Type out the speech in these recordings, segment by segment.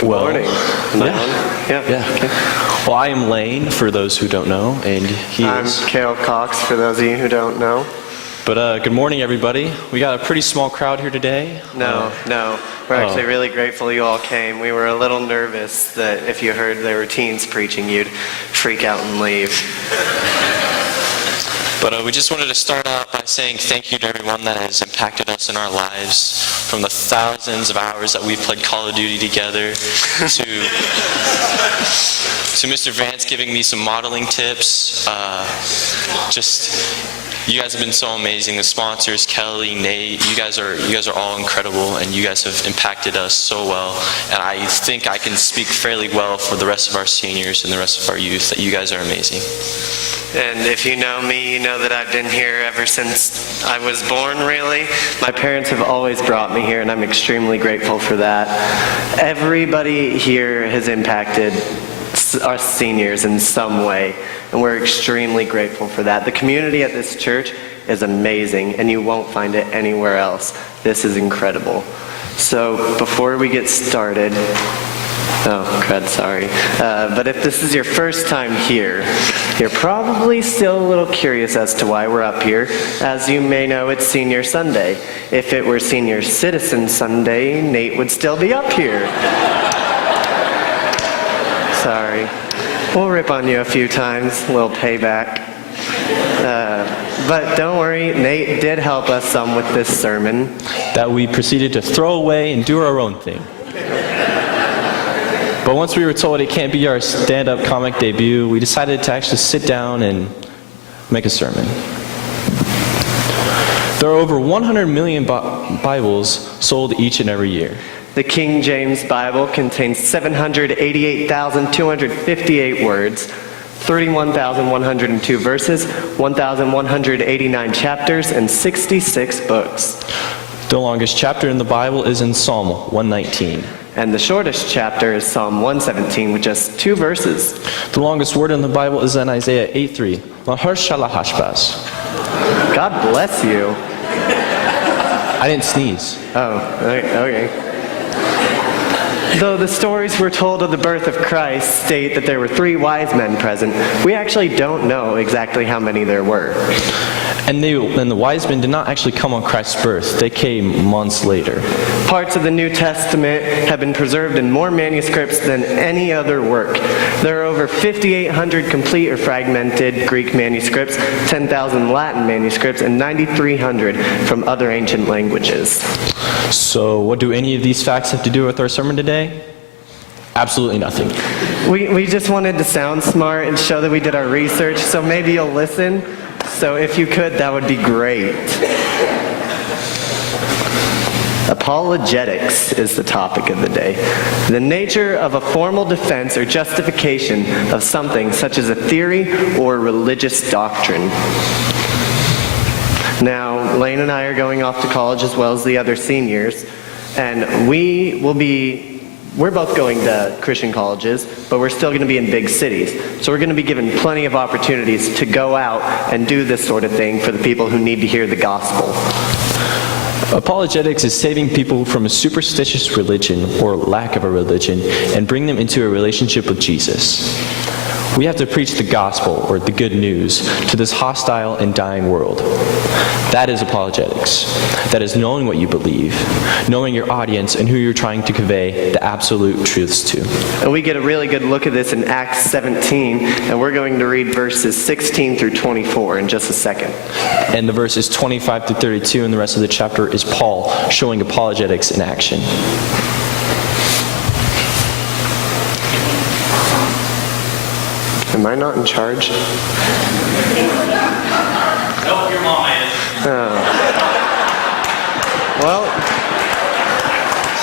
Good morning. Yeah. Okay. Well, I am Lane, for those who don't know, and I'm Carol Cox, for those of you who don't know. But good morning, everybody. We got a pretty small crowd here today. No. We're actually really grateful you all came. We were a little nervous that if you heard there were teens preaching, you'd freak out and leave. But we just wanted to start out by saying thank you to everyone that has impacted us in our lives, from the thousands of hours that we've played Call of Duty together, to Mr. Vance giving me some modeling tips. You guys have been so amazing. The sponsors, Kelly, Nate, you guys are all incredible, and you guys have impacted us so well. And I think I can speak fairly well for the rest of our seniors and the rest of our youth that you guys are amazing. And if you know me, you know that I've been here ever since I was born, really. My parents have always brought me here, and I'm extremely grateful for that. Everybody here has impacted us seniors in some way, and we're extremely grateful for that. The community at this church is amazing, and you won't find it anywhere else. This is incredible. So before we get started, but if this is your first time here, you're probably still a little curious as to why we're up here. As you may know, it's Senior Sunday. If it were Senior Citizen Sunday, Nate would still be up here. Sorry. We'll rip on you a few times, a little payback. But don't worry, Nate did help us some with this sermon. That we proceeded to throw away and do our own thing. But once we were told it can't be our stand-up comic debut, we decided to actually sit down and make a sermon. There are over 100 million Bibles sold each and every year. The King James Bible contains 788,258 words, 31,102 verses, 1,189 chapters, and 66 books. The longest chapter in the Bible is in Psalm 119. And the shortest chapter is Psalm 117 with just 2 verses. The longest word in the Bible is in Isaiah 8:3. God bless you. I didn't sneeze. Oh, okay. Though the stories we're told of the birth of Christ state that there were 3 wise men present, we actually don't know exactly how many there were. And the wise men did not actually come on Christ's birth. They came months later. Parts of the New Testament have been preserved in more manuscripts than any other work. There are over 5,800 complete or fragmented Greek manuscripts, 10,000 Latin manuscripts, and 9,300 from other ancient languages. So what do any of these facts have to do with our sermon today? Absolutely nothing. We just wanted to sound smart and show that we did our research, so maybe you'll listen. So if you could, that would be great. Apologetics is the topic of the day. The nature of a formal defense or justification of something such as a theory or religious doctrine. Now, Lane and I are going off to college as well as the other seniors, and we're both going to Christian colleges, but we're still going to be in big cities. So we're going to be given plenty of opportunities to go out and do this sort of thing for the people who need to hear the gospel. Apologetics is saving people from a superstitious religion or lack of a religion and bring them into a relationship with Jesus. We have to preach the gospel, or the good news, to this hostile and dying world. That is apologetics. That is knowing what you believe, knowing your audience and who you're trying to convey the absolute truths to. And we get a really good look at this in Acts 17, and we're going to read verses 16 through 24 in just a second. And the verses 25 to 32 in the rest of the chapter is Paul showing apologetics in action. Am I not in charge? Nope, your mama is. Oh. Well,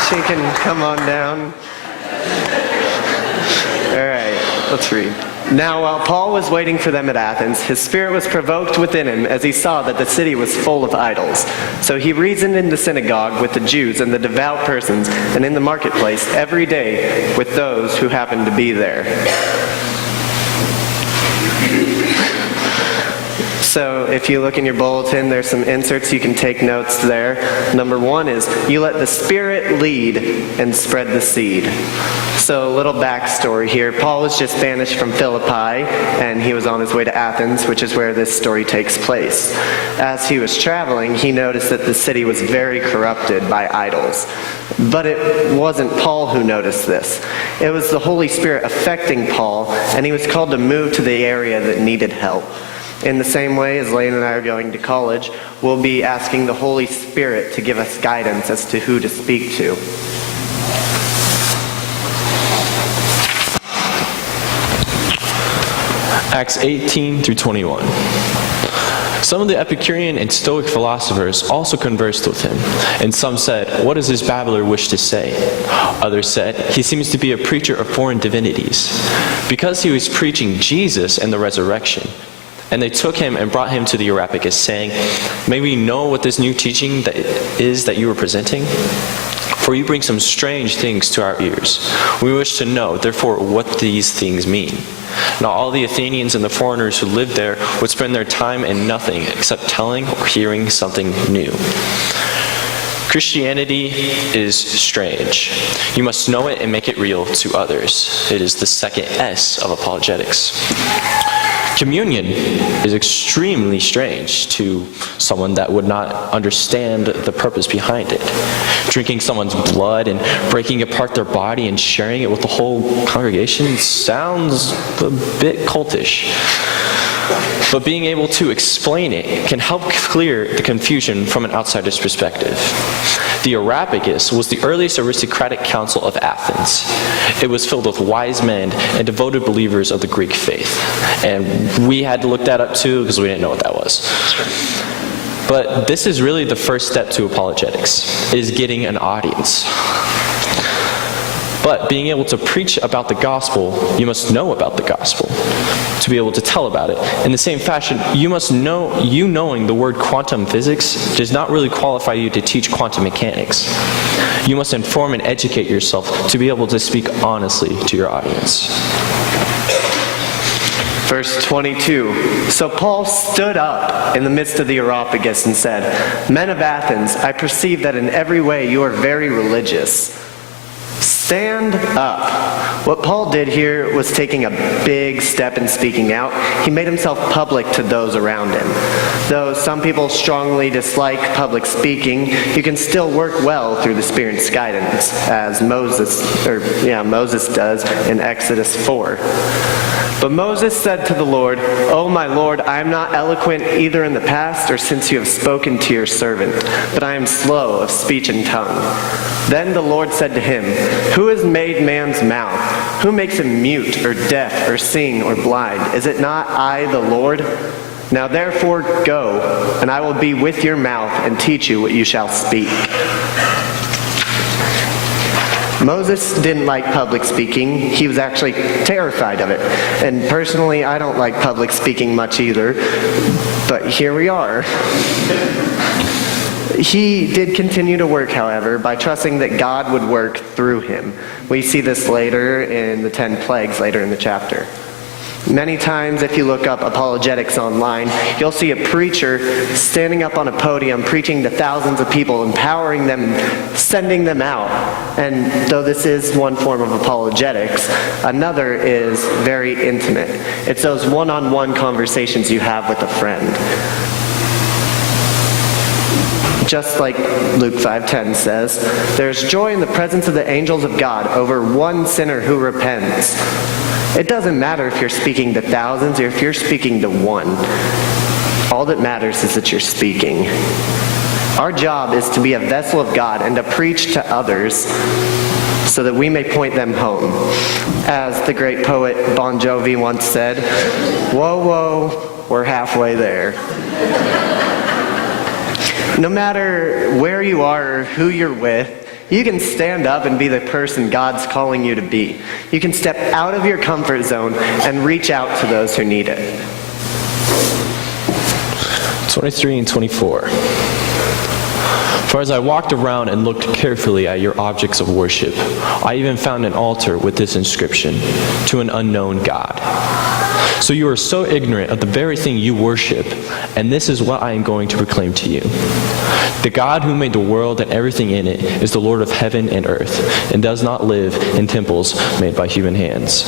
she can come on down. All right, let's read. Now, while Paul was waiting for them at Athens, his spirit was provoked within him as he saw that the city was full of idols. So he reasoned in the synagogue with the Jews and the devout persons, and in the marketplace every day with those who happened to be there. So if you look in your bulletin, there's some inserts. You can take notes there. Number 1 is, you let the Spirit lead and spread the seed. So a little backstory here. Paul was just banished from Philippi, and he was on his way to Athens, which is where this story takes place. As he was traveling, he noticed that the city was very corrupted by idols. But it wasn't Paul who noticed this. It was the Holy Spirit affecting Paul, and he was called to move to the area that needed help. In the same way as Lane and I are going to college, we'll be asking the Holy Spirit to give us guidance as to who to speak to. Acts 18 through 21. Some of the Epicurean and Stoic philosophers also conversed with him, and some said, "What does this babbler wish to say?" Others said, "He seems to be a preacher of foreign divinities," because he was preaching Jesus and the resurrection. And they took him and brought him to the Areopagus, saying, "May we know what this new teaching that you are presenting? For you bring some strange things to our ears. We wish to know, therefore, what these things mean." Now all the Athenians and the foreigners who lived there would spend their time in nothing except telling or hearing something new. Christianity is strange. You must know it and make it real to others. It is the second S of apologetics. Communion is extremely strange to someone that would not understand the purpose behind it. Drinking someone's blood and breaking apart their body and sharing it with the whole congregation sounds a bit cultish. But being able to explain it can help clear the confusion from an outsider's perspective. The Areopagus was the earliest aristocratic council of Athens. It was filled with wise men and devoted believers of the Greek faith. And we had to look that up too because we didn't know what that was. But this is really the first step to apologetics, is getting an audience. But being able to preach about the gospel, you must know about the gospel to be able to tell about it. In the same fashion, knowing the word quantum physics does not really qualify you to teach quantum mechanics. You must inform and educate yourself to be able to speak honestly to your audience. Verse 22, so Paul stood up in the midst of the Areopagus and said, "Men of Athens, I perceive that in every way you are very religious. Stand up." What Paul did here was taking a big step in speaking out. He made himself public to those around him. Though some people strongly dislike public speaking, you can still work well through the Spirit's guidance, as Moses does in Exodus 4. But Moses said to the Lord, "O my Lord, I am not eloquent either in the past or since you have spoken to your servant, but I am slow of speech and tongue." Then the Lord said to him, "Who has made man's mouth? Who makes him mute or deaf or seeing or blind? Is it not I, the Lord? Now therefore go, and I will be with your mouth and teach you what you shall speak." Moses didn't like public speaking. He was actually terrified of it. And personally, I don't like public speaking much either. But here we are. He did continue to work, however, by trusting that God would work through him. We see this later in the 10 plagues, later in the chapter. Many times, if you look up apologetics online, you'll see a preacher standing up on a podium preaching to thousands of people, empowering them, sending them out. And though this is one form of apologetics, another is very intimate. It's those one-on-one conversations you have with a friend. Just like Luke 5:10 says, "There's joy in the presence of the angels of God over one sinner who repents." It doesn't matter if you're speaking to thousands or if you're speaking to one. All that matters is that you're speaking. Our job is to be a vessel of God and to preach to others so that we may point them home. As the great poet Bon Jovi once said, "Whoa, whoa, we're halfway there." No matter where you are or who you're with, you can stand up and be the person God's calling you to be. You can step out of your comfort zone and reach out to those who need it. 23 and 24. For as I walked around and looked carefully at your objects of worship, I even found an altar with this inscription, to an unknown God. So you are so ignorant of the very thing you worship, and this is what I am going to proclaim to you. The God who made the world and everything in it is the Lord of heaven and earth, and does not live in temples made by human hands.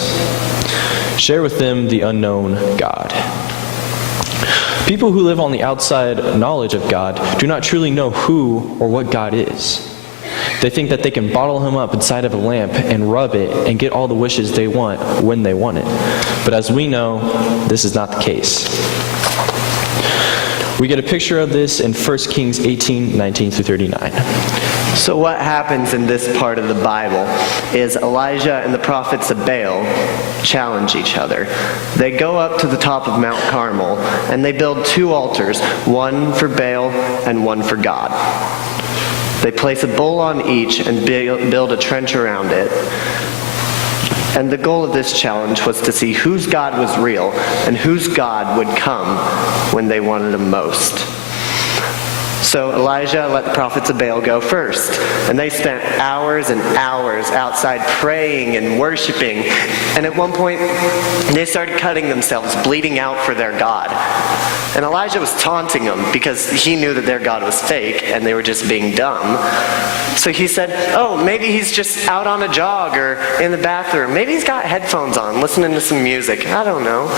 Share with them the unknown God. People who live on the outside knowledge of God do not truly know who or what God is. They think that they can bottle him up inside of a lamp and rub it and get all the wishes they want when they want it. But as we know, this is not the case. We get a picture of this in 1 Kings 18, 19 through 39. So what happens in this part of the Bible is Elijah and the prophets of Baal challenge each other. They go up to the top of Mount Carmel and they build two altars, one for Baal and one for God. They place a bull on each and build a trench around it. And the goal of this challenge was to see whose God was real and whose God would come when they wanted him most. So Elijah let the prophets of Baal go first, and they spent hours and hours outside praying and worshiping, and at one point they started cutting themselves, bleeding out for their God. And Elijah was taunting them because he knew that their God was fake and they were just being dumb. So he said, oh, maybe he's just out on a jog or in the bathroom. Maybe he's got headphones on, listening to some music. I don't know.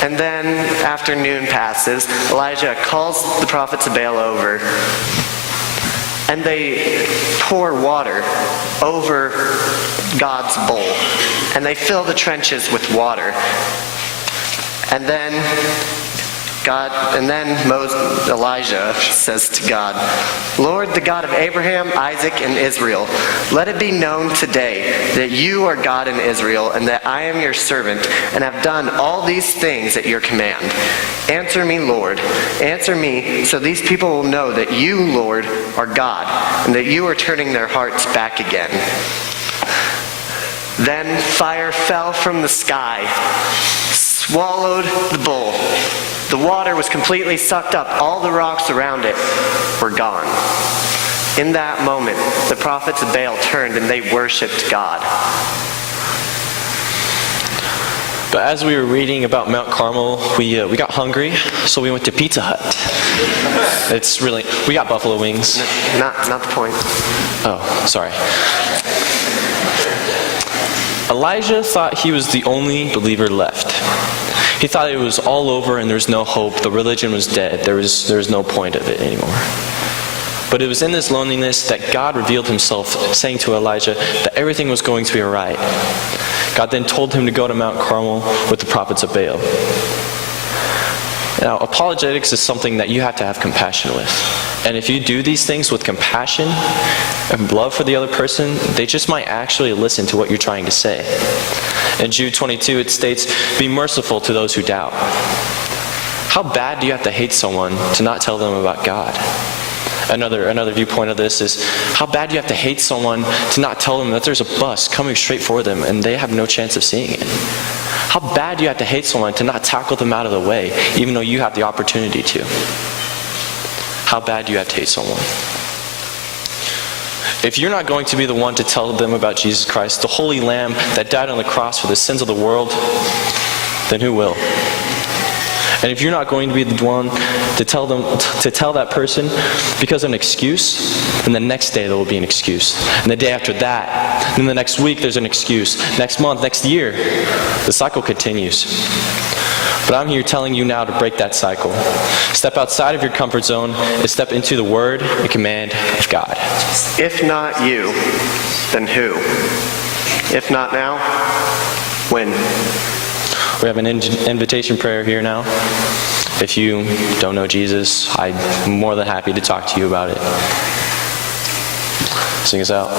And then afternoon passes, Elijah calls the prophets of Baal over, and they pour water over God's bowl, and they fill the trenches with water. And then Elijah says to God, Lord, the God of Abraham, Isaac, and Israel, let it be known today that you are God in Israel, and that I am your servant, and have done all these things at your command. Answer me, Lord. Answer me, so these people will know that you, Lord, are God, and that you are turning their hearts back again. Then fire fell from the sky, swallowed the bowl. The water was completely sucked up. All the rocks around it were gone. In that moment, the prophets of Baal turned and they worshipped God. But as we were reading about Mount Carmel, we got hungry, so we went to Pizza Hut. We got buffalo wings. Not the point. Oh, sorry. Elijah thought he was the only believer left. He thought it was all over and there was no hope. The religion was dead. There was no point of it anymore. But it was in this loneliness that God revealed himself, saying to Elijah that everything was going to be all right. God then told him to go to Mount Carmel with the prophets of Baal. Now, apologetics is something that you have to have compassion with. And if you do these things with compassion and love for the other person, they just might actually listen to what you're trying to say. In Jude 22, it states, "Be merciful to those who doubt." How bad do you have to hate someone to not tell them about God? Another viewpoint of this is, how bad do you have to hate someone to not tell them that there's a bus coming straight for them and they have no chance of seeing it? How bad do you have to hate someone to not tackle them out of the way, even though you have the opportunity to? How bad do you have to hate someone? If you're not going to be the one to tell them about Jesus Christ, the Holy Lamb that died on the cross for the sins of the world, then who will? And if you're not going to be the one to tell that person because of an excuse, then the next day there will be an excuse. And the day after that, then the next week there's an excuse. Next month, next year, the cycle continues. But I'm here telling you now to break that cycle. Step outside of your comfort zone and step into the word and command of God. If not you, then who? If not now, when? We have an invitation prayer here now. If you don't know Jesus, I'm more than happy to talk to you about it. Sing us out.